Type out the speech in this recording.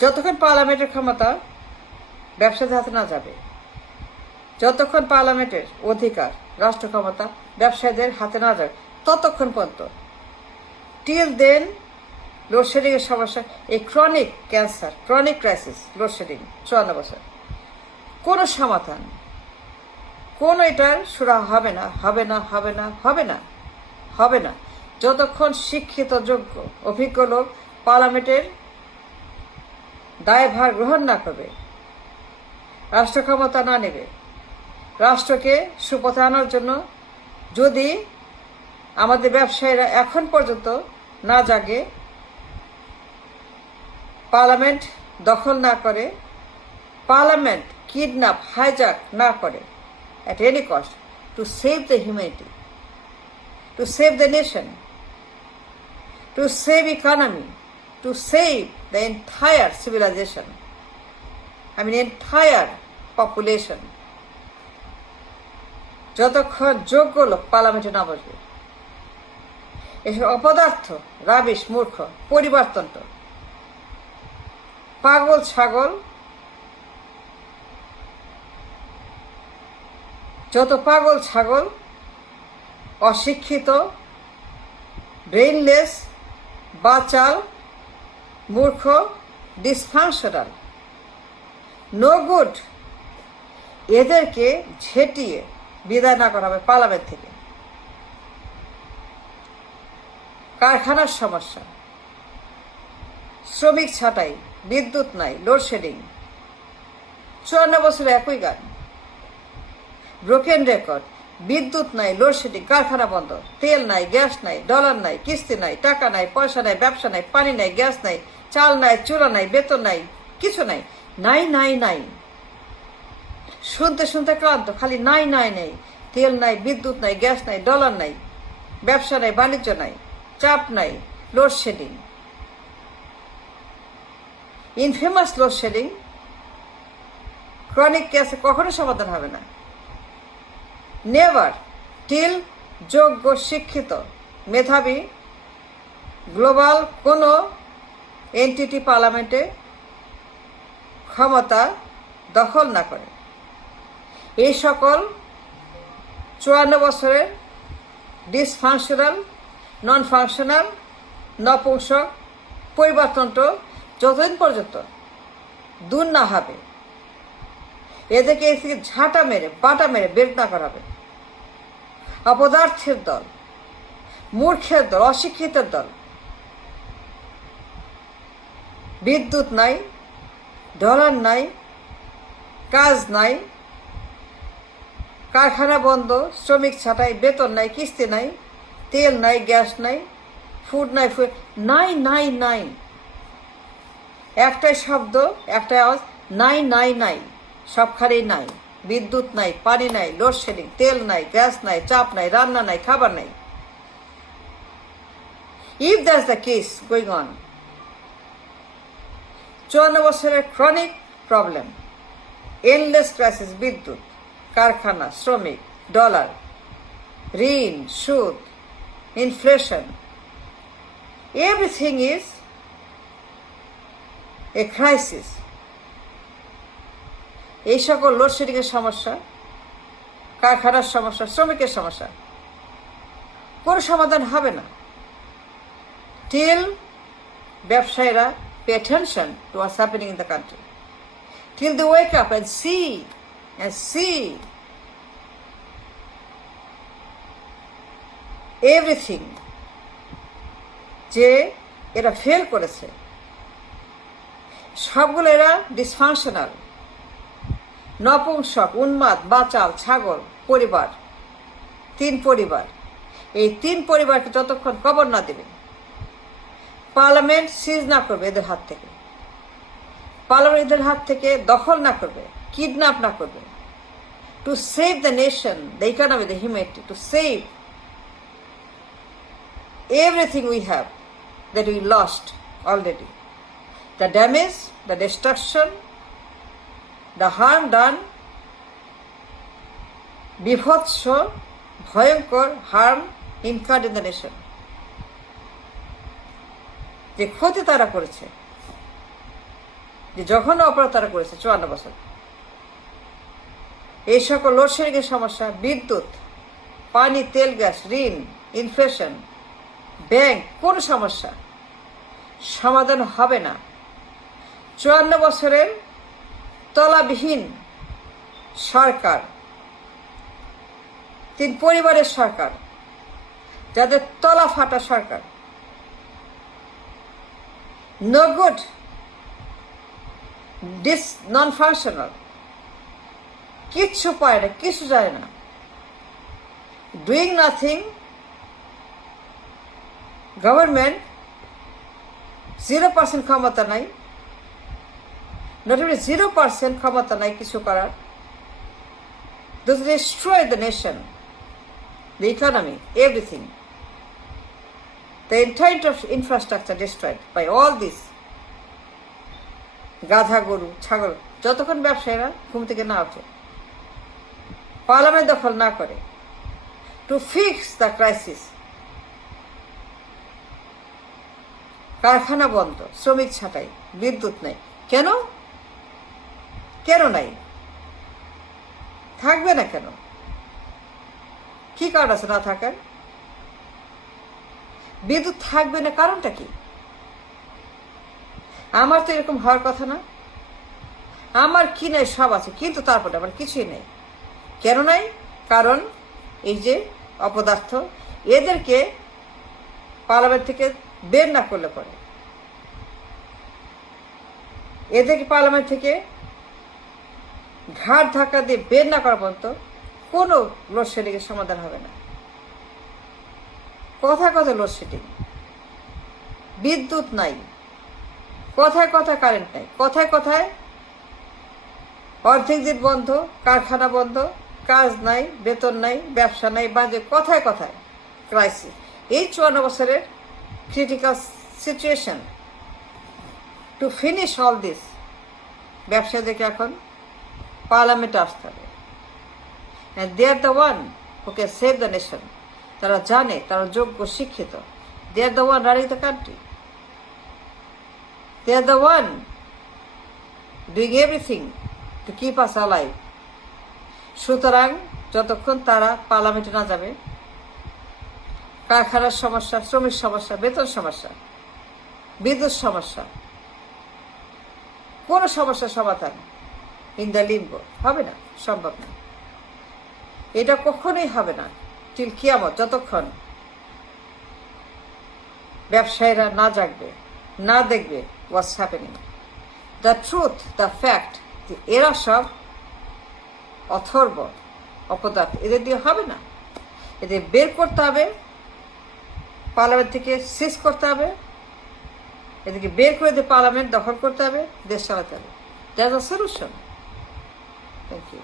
যতক্ষণ পার্লামেন্টের ক্ষমতা ব্যবসায়ীদের হাতে না যাবে, যতক্ষণ পার্লামেন্টের অধিকার রাষ্ট্র ক্ষমতা ব্যবসায়ীদের হাতে না যাবে, ততক্ষণ পর্যন্ত টিল দেন লোডশেডিং এর সমস্যা, এই chronic cancer, chronic crisis, load shedding 54 বছর, কোনো সমাধান, কোনো এটার সুরাহা হবে না, হবে না, হবে না, হবে না, হবে না, যতক্ষণ শিক্ষিত, যোগ্য, অভিজ্ঞ লোক পার্লামেন্টের দায়ভার গ্রহণ না করবে, রাষ্ট্র ক্ষমতা না নেবে, রাষ্ট্রকে সুপথে আনার জন্য যদি আমাদের ব্যবসায়ীরা এখন পর্যন্ত না জাগে, পার্লামেন্ট দখল না করে, পার্লামেন্ট কিডন্যাপ, হাইজ্যাক না করে at any cost to save the humanity, to save the nation, to save economy, to save the entire civilization, entire population, যতক্ষণ যোগ্য লোক পার্লামেন্টে না বসবে, এসব অপদার্থ, রাবিশ, মূর্খ, পরিবারতন্ত্র, পাগল ছাগল, যত পাগল ছাগল, অশিক্ষিত, ব্রেইনলেস, বাচাল, মূর্খ, ডিসফাংশনাল, নো গুড, এদেরকে ঝেঁটিয়ে বিদায় না করা হবে পার্লামেন্ট থেকে। কারখানার সমস্যা, শ্রমিক ছাঁটাই, বিদ্যুৎ নাই, লোডশেডিং, 54 বছরে একই গান, ব্রোকেন রেকর্ড, বিদ্যুৎ নাই, লোডশেডিং, কারখানা বন্ধ, তেল নাই, গ্যাস নাই, ডলার নাই, কিস্তি নাই, টাকা নাই, পয়সা নাই, ব্যবসা নাই, পানি নাই, গ্যাস নাই, চাল নাই, চুলা নাই, বেতন নাই, কিছু নাই, নাই নাই নাই, শুনতে শুনতে ক্লান্ত, খালি নাই নাই নাই, তেল নাই, বিদ্যুৎ নাই, গ্যাস নাই, ডলার নাই, ব্যবসা নাই, বাণিজ্য নাই, চাপ নাই, লোডশেডিং, ইনফেমাস লোডশেডিং, ক্রনিক কেসে কখনো সমাধান হবে না। নেভার টিল যোগ্য, শিক্ষিত, মেধাবী, গ্লোবাল কোনো এন্টিটি পার্লামেন্টে ক্ষমতা দখল না করে। এই সকল 54 বছরের ডিসফাংশনাল, নন ফাংশনাল, নপুংসক, পরিবারতন্ত্র যতদিন পর্যন্ত দূর না হবে, এদেরকে এর থেকে ঝাঁটা মেরে, বাটা মেরে বের না করা হবে। অপদার্থের দল, মূর্খের দল, অশিক্ষিতের দল, বিদ্যুৎ নাই, ডলার নাই, কাজ নাই, কারখানা বন্ধ, শ্রমিক ছাঁটাই, বেতন নাই, কিস্তি নাই, তেল নাই, গ্যাস নাই, ফুড নাই, নাই নাই নাই, একটাই শব্দ, একটাই আওয়াজ, নাই নাই নাই, সবখানেই নাই, বিদ্যুৎ নাই, পানি নাই, লোডশেডিং, তেল নাই, গ্যাস নাই, চাপ নাই, রান্না নাই, খাবার নাই। If that's the case going on, 54 বছরের ক্রনিক প্রবলেম, এন্ডলেস ক্রাইসিস, বিদ্যুৎ, কারখানা, শ্রমিক, ডলার, ঋণ, সুদ, inflation, everything is a crisis. এই সকল লোডশেডিং এর সমস্যা, কারখানার সমস্যা, শ্রমিকের সমস্যা, কোনো সমাধান হবে না till ব্যবসায়ীরা pay attention to what's happening in the country, till they wake up and see everything, যে এরা ফেল করেছে, সবগুলো এরা ডিসফাংশনাল, নপুংসক, উন্মাদ, বাচাল, ছাগল, পরিবার, 3 পরিবার, এই 3 পরিবারকে যতক্ষণ কবর না দেবে, পার্লামেন্ট সিজ না করবে এদের হাত থেকে, পার্লামেন্ট এদের হাত থেকে দখল না করবে, কিডন্যাপ না করবে, to save the nation, the economy, the humanity, to save everything we have that we lost already, the damage, the destruction, the harm done, বিভৎস, ভয়ঙ্কর harm incurred in the nation, যে ক্ষতি তারা করেছে, যে জঘন্য অপরাধ তারা করেছে 54 বছর। এই সকল লোডশেডিংয়ের সমস্যা, বিদ্যুৎ, পানি, তেল, গ্যাস, ঋণ, ইনফ্লেশন, ব্যাংক, কোন সমস্যা সমাধান হবে না 54 বছরের তলাবিহীন সরকার, 3 পরিবারের সরকার, যাদের তলা ফাটা সরকার, নো গুড, নন ফাংশনাল, কিচ্ছু পায় না, কিছু জানে না, ডুইং নাথিং, গভর্নমেন্ট 0% ক্ষমতা নাই, নট অনলি 0% ক্ষমতা নাই কিছু করার। Those destroy the nation, the economy, everything. The entire infrastructure destroyed by all this. গাধা, গরু, ছাগল, যতক্ষণ ব্যবসায়ীরা ঘুম থেকে না ওঠে, পার্লামেন্ট দখল না করে, টু ফিক্স দ্য ক্রাইসিস, কারখানা বন্ধ, শ্রমিক ছাঁটাই, বিদ্যুৎ নেই। কেন কেন নাই? থাকবে না কেন? কি কারণ আছে না থাকার? বিদ্যুৎ থাকবে না, কারণটা কি? আমার তো এরকম হওয়ার কথা না। আমার কি নাই, সব আছে, কিন্তু তারপরে আমার কিছুই নেই। কেন নাই? কারণ এই যে অপদার্থ, এদেরকে পার্লামেন্ট থেকে বের না করলে পরে, এদেরকে পার্লামেন্ট থেকে ঘাট ধাক্কা দিয়ে বের না করা পর্যন্ত কোনো লোডশেডিংয়ের সমাধান হবে না। কথায় কথায় লোডশেডিং, বিদ্যুৎ নাই, কথায় কথায় কারেন্ট নাই, কথায় কথায় অর্ধেক দিন বন্ধ, কারখানা বন্ধ, কাজ নাই, বেতন নাই, ব্যবসা নাই, বাজে, কথায় কথায় ক্রাইসিস। এই 54 বছরের critical situation, to finish all this, ব্যবসায়ীদেরকে এখন পার্লামেন্টে আসতে হবে। And they are the one who can save the nation. তারা জানে, তারা যোগ্য, শিক্ষিত। They are the one running the country. They are the one doing everything to keep us alive. সুতরাং যতক্ষণ তারা পার্লামেন্টে না যাবে, কারখানার সমস্যা, শ্রমিক সমস্যা, বেতন সমস্যা, বিদ্যুৎ সমস্যা, কোন সমস্যার সমাধান ইন দ্য লিম্বো হবে না, সম্ভব না। এটা কখনোই হবে না টিল কিয়ামত, যতক্ষণ ব্যবসায়ীরা না জাগবে, না দেখবে what's happening, the truth, the fact. এরা সব অথর্ব, অপদার্থ, এদের দিয়ে হবে না। এদের বের করতে হবে, পার্লামেন্ট থেকে সিজ করতে হবে, এদেরকে বের করে দিয়ে পার্লামেন্ট দখল করতে হবে, দেশ চালাতে হবে। That's a solution. Thank you.